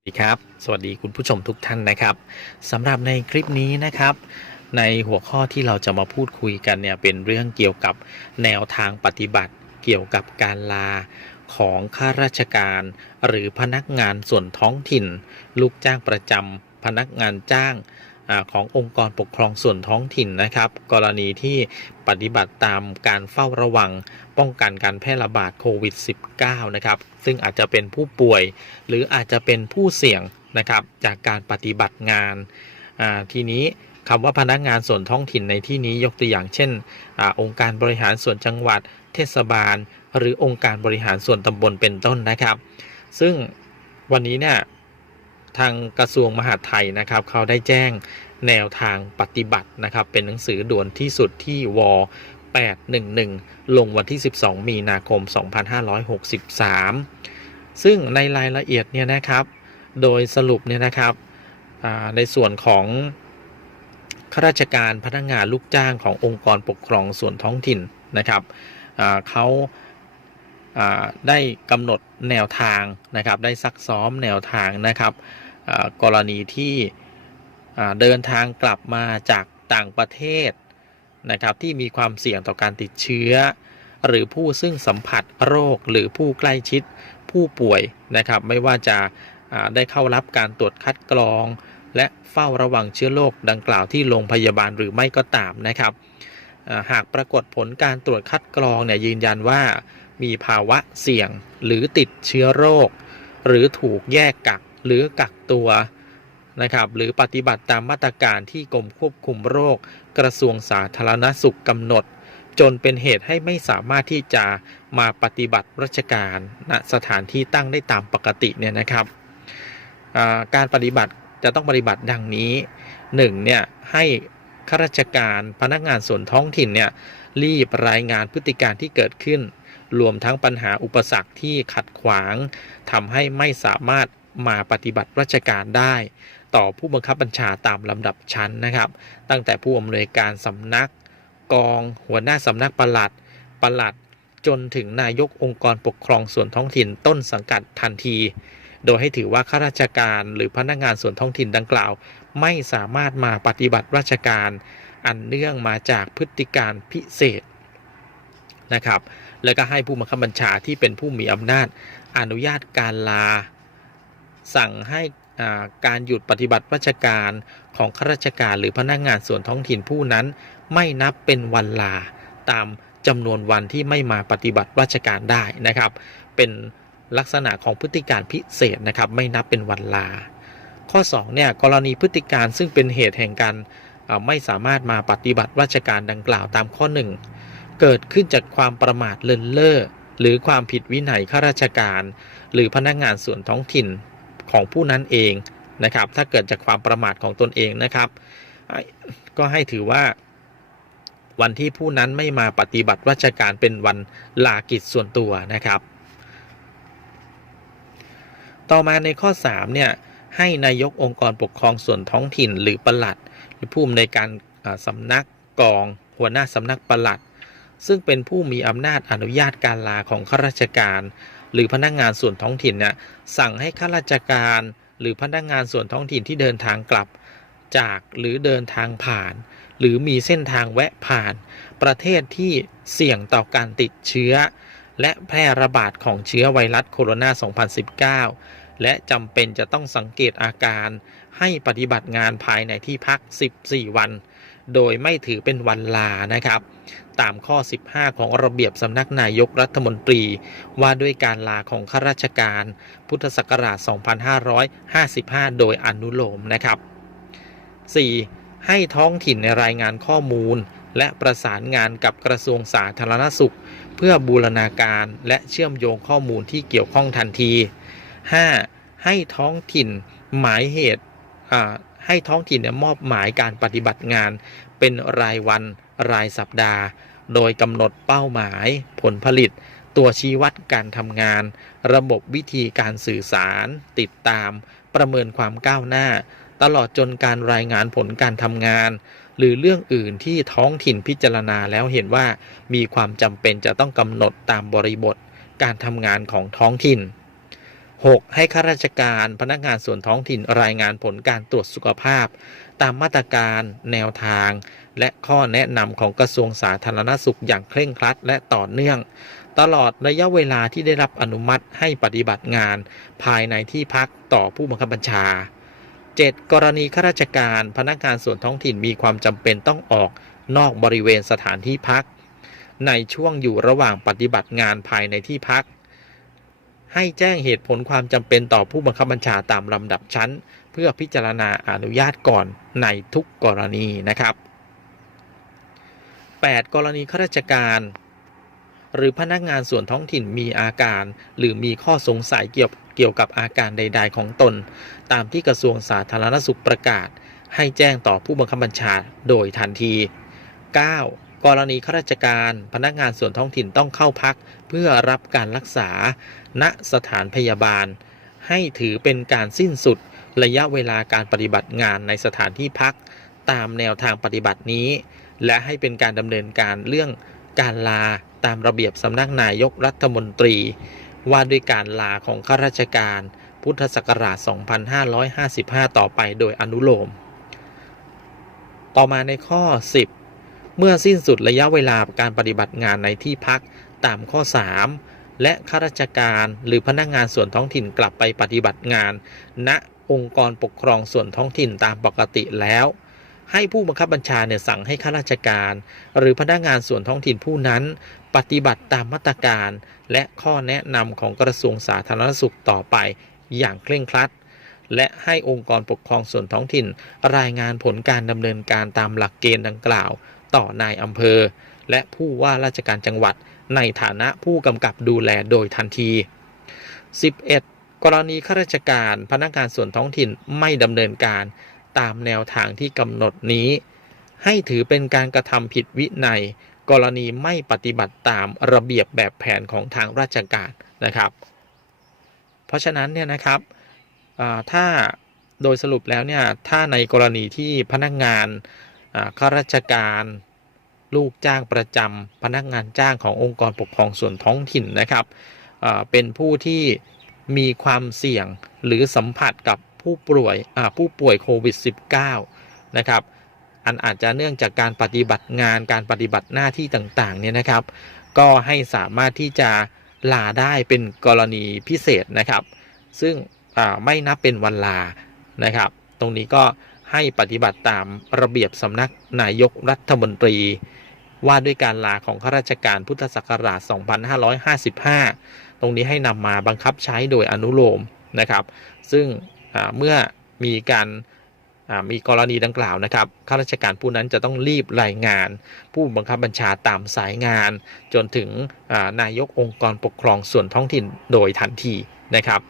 สวัสดีครับ สวัสดีคุณผู้ชมทุกท่านนะครับสำหรับในคลิปนี้นะครับ ในหัวข้อที่เราจะมาพูดคุยกันเนี่ยเป็นเรื่องเกี่ยวกับแนวทางปฏิบัติเกี่ยวกับการลาของข้าราชการ หรือพนักงานส่วนท้องถิ่น ลูกจ้างประจำพนักงานจ้าง ขององค์กรปกครองส่วนท้องถิ่นนะครับ กรณีที่ปฏิบัติตามการเฝ้าระวัง ป้องกันการแพร่ระบาดโควิด -19 นะครับ ซึ่งอาจจะเป็นผู้ป่วย หรืออาจจะเป็นผู้เสี่ยงนะครับจากการปฏิบัติงานาทีนี้คำว่าพนักงานส่วนท้องถิ่นในที่นี้ยกตัวอย่างเช่นอองค์การบริหารส่วนจังหวัด เทศบาล หรือองค์การบริหารส่วนตำบลเป็นต้นนะครับ ซึ่งวันนี้เนี่ย ทางกระทรวงมหาดไทยนะครับเขาได้แจ้งแนวทางปฏิบัตินะครับ เป็นหนังสือด่วนที่สุดที่ว811 ลงวันที่ 12 มีนาคม 2563 ซึ่งในรายละเอียดเนี่ยนะครับ โดยสรุปเนี่ยนะครับในส่วนของข้าราชการพนักงานลูกจ้างขององค์กรปกครองส่วนท้องถิ่นนะครับเขาได้กำหนดแนวทางนะครับ ได้ซักซ้อมแนวทางนะครับ กรณีที่เดินทางกลับมาจากต่างประเทศนะครับที่มีความเสี่ยงต่อการติดเชื้อ หรือผู้ซึ่งสัมผัสโรคหรือผู้ใกล้ชิดผู้ป่วยนะครับไม่ว่าจะได้เข้ารับการตรวจคัดกรอง และเฝ้าระวังเชื้อโรคดังกล่าวที่โรงพยาบาลหรือไม่ก็ตามนะครับหากปรากฏผลการตรวจคัดกรองเนี่ยยืนยันว่ามีภาวะเสี่ยงหรือติดเชื้อโรค หรือถูกแยกกัก หรือกักตัวนะครับหรือปฏิบัติตามมาตรการที่กรมควบคุมโรค กระทรวงสาธารณสุขกำหนด จนเป็นเหตุให้ไม่สามารถที่จะมาปฏิบัติราชการณสถานที่ตั้งได้ตามปกติเนี่ยนะครับการปฏิบัติจะต้องปฏิบัติดังนี้1เนี่ยให้ข้าราชการพนักงานส่วนท้องถิ่นเนี่ยรีบรายงานพฤติการที่เกิดขึ้น รวมทั้งปัญหาอุปสรรคที่ขัดขวางทำให้ไม่สามารถ มาปฏิบัติราชการได้ ต่อผู้บังคับบัญชาตามลำดับชั้นนะครับ ตั้งแต่ผู้อำนวยการสำนักกอง หัวหน้าสำนักปลัดปลัด จนถึงนายกองค์กรปกครองส่วนท้องถิ่นต้นสังกัดทันที โดยให้ถือว่าข้าราชการหรือพนักงานส่วนท้องถิ่นดังกล่าว ไม่สามารถมาปฏิบัติราชการ อันเนื่องมาจากพฤติการพิเศษนะครับ แล้วก็ให้ผู้บังคับบัญชาที่เป็นผู้มีอำนาจอนุญาตการลา สั่งให้การหยุดปฏิบัติราชการของข้าราชการหรือพนักงานส่วนท้องถิ่นผู้นั้น ไม่นับเป็นวันลาตามจำนวนวันที่ไม่มาปฏิบัติราชการได้นะครับ เป็นลักษณะของพฤติการพิเศษนะครับ ไม่นับเป็นวันลา ข้อ2เนี่ยกรณีพฤติการซึ่งเป็นเหตุแห่งการไม่สามารถมาปฏิบัติราชการดังกล่าวตามข้อ 1 เกิดขึ้นจากความประมาทเลินเล่อหรือความผิดวินัยข้าราชการ หรือพนักงานส่วนท้องถิ่น ของผู้นั้นเองนะครับ ถ้าเกิดจากความประมาทของตนเองนะครับ ก็ให้ถือว่า วันที่ผู้นั้นไม่มาปฏิบัติราชการเป็นวันลากิจส่วนตัวนะครับ ต่อมาในข้อ3เนี่ยให้นายกองค์กรปกครองส่วนท้องถิ่นหรือประหลัด หรือผู้อำนวยการสำนักกอง หัวหน้าสำนักประหลัด ซึ่งเป็นผู้มีอำนาจอนุญาตการลาของข้าราชการ หรือพนักงานส่วนท้องถิ่นเนี่ยสั่งให้ข้าราชการหรือพนักงานส่วนท้องถิ่นที่เดินทางกลับจากหรือเดินทางผ่าน หรือมีเส้นทางแวะผ่าน ประเทศที่เสี่ยงต่อการติดเชื้อ และแพร่ระบาดของเชื้อไวรัสโคโรนา 2019 และจำเป็นจะต้องสังเกตอาการให้ปฏิบัติงานภายในที่พัก 14 วัน โดยไม่ถือเป็นวันลานะครับ ตามข้อ 15 ของระเบียบสำนักนายกรัฐมนตรีว่าด้วยการลาของข้าราชการ พุทธศักราช 2555 โดยอนุโลมนะครับ 4. ให้ท้องถิ่นในรายงานข้อมูล และประสานงานกับกระทรวงสาธารณสุข เพื่อบูรณาการและเชื่อมโยงข้อมูลที่เกี่ยวข้องทันที 5. ให้ท้องถิ่นหมายเหตุ ให้ท้องถิ่นเนี่ยมอบหมายการปฏิบัติงาน เป็นรายวันรายสัปดาห์ โดยกำหนดเป้าหมาย ผลผลิต ตัวชี้วัดการทำงาน ระบบวิธีการสื่อสาร ติดตาม ประเมินความก้าวหน้า ตลอดจนการรายงานผลการทำงาน หรือเรื่องอื่นที่ท้องถิ่นพิจารณาแล้วเห็นว่า มีความจำเป็นจะต้องกำหนดตามบริบท การทำงานของท้องถิ่น 6. ให้ข้าราชการพนักงานส่วนท้องถิ่นรายงานผลการตรวจสุขภาพ ตามมาตรการแนวทาง และข้อแนะนำของกระทรวงสาธารณสุขอย่างเคร่งครัดและต่อเนื่อง ตลอดระยะเวลาที่ได้รับอนุมัติให้ปฏิบัติงานภายในที่พักต่อผู้บังคับบัญชา 7. กรณีข้าราชการพนักงานส่วนท้องถิ่นมีความจำเป็นต้องออกนอกบริเวณสถานที่พัก ในช่วงอยู่ระหว่างปฏิบัติงานภายในที่พัก ให้แจ้งเหตุผลความจำเป็นต่อผู้บังคับบัญชาตามลำดับชั้น เพื่อพิจารณาอนุญาตก่อนในทุกกรณีนะครับ 8. กรณีข้าราชการ หรือพนักงานส่วนท้องถิ่นมีอาการ หรือมีข้อสงสัยเกี่ยวเกี่ยวกับอาการใด ๆ ของตน ตามที่กระทรวงสาธารณสุขประกาศ ให้แจ้งต่อผู้บังคับบัญชาโดยทันที 9. กรณีข้าราชการพนักงานส่วนท้องถิ่นต้องเข้าพัก เพื่อรับการรักษา ณสถานพยาบาล ให้ถือเป็นการสิ้นสุดระยะเวลาการปฏิบัติงานในสถานที่พัก ตามแนวทางปฏิบัตินี้ และให้เป็นการดำเนินการเรื่องการลาตามระเบียบสำนักนายกรัฐมนตรี ว่าด้วยการลาของข้าราชการ พุทธศักราช 2555 ต่อไปโดยอนุโลม ต่อมาในข้อ 10 เมื่อสิ้นสุดระยะเวลาการปฏิบัติงานในที่พักตามข้อ 3 และข้าราชการหรือพนักงานส่วนท้องถิ่นกลับไปปฏิบัติงาน ณองค์กรปกครองส่วนท้องถิ่นตามปกติแล้ว ให้ผู้บังคับบัญชาเนี่ยสั่งให้ข้าราชการ หรือพนักงานส่วนท้องถิ่นผู้นั้น ปฏิบัติตามมาตรการ และข้อแนะนำของกระทรวงสาธารณสุขต่อไปอย่างเคร่งครัด และให้องค์กรปกครองส่วนท้องถิ่น รายงานผลการดำเนินการตามหลักเกณฑ์ดังกล่าว ต่อนายอำเภอ และผู้ว่าราชการจังหวัดในฐานะผู้กำกับดูแลโดยทันที 11. กรณีข้าราชการพนักงานส่วนท้องถิ่นไม่ดำเนินการตามแนวทางที่กำหนดนี้ ให้ถือเป็นการกระทำผิดวินัย กรณีไม่ปฏิบัติตามระเบียบแบบแผนของทางราชการนะครับ เพราะฉะนั้นเนี่ยนะครับถ้าโดยสรุปแล้วเนี่ยถ้าในกรณีที่พนักงาน ข้าราชการลูกจ้างประจำพนักงานจ้างขององค์กรปกครองส่วนท้องถิ่นนะครับเป็นผู้ที่มีความเสี่ยงหรือสัมผัสกับผู้ป่วยผู้ป่วยโควิด -19 นะครับอันอาจจะเนื่องจากการปฏิบัติงานการปฏิบัติหน้าที่ต่างๆเนี่ยนะครับ ก็ให้สามารถที่จะลาได้เป็นกรณีพิเศษนะครับ ซึ่งไม่นับเป็นวันลานะครับ ตรงนี้ก็ ให้ปฏิบัติตามระเบียบสำนักนายกรัฐมนตรี ว่าด้วยการลาของข้าราชการพุทธศักราช 2555 ตรงนี้ให้นำมาบังคับใช้โดยอนุโลมนะครับ ซึ่งเมื่อมีการมีกรณีดังกล่าวนะครับข้าราชการผู้นั้นจะต้องรีบรายงาน ผู้บังคับบัญชาตามสายงาน จนถึงานายกองค์กรปกครองส่วนท้องถิ่นโดยทันทีนะครับ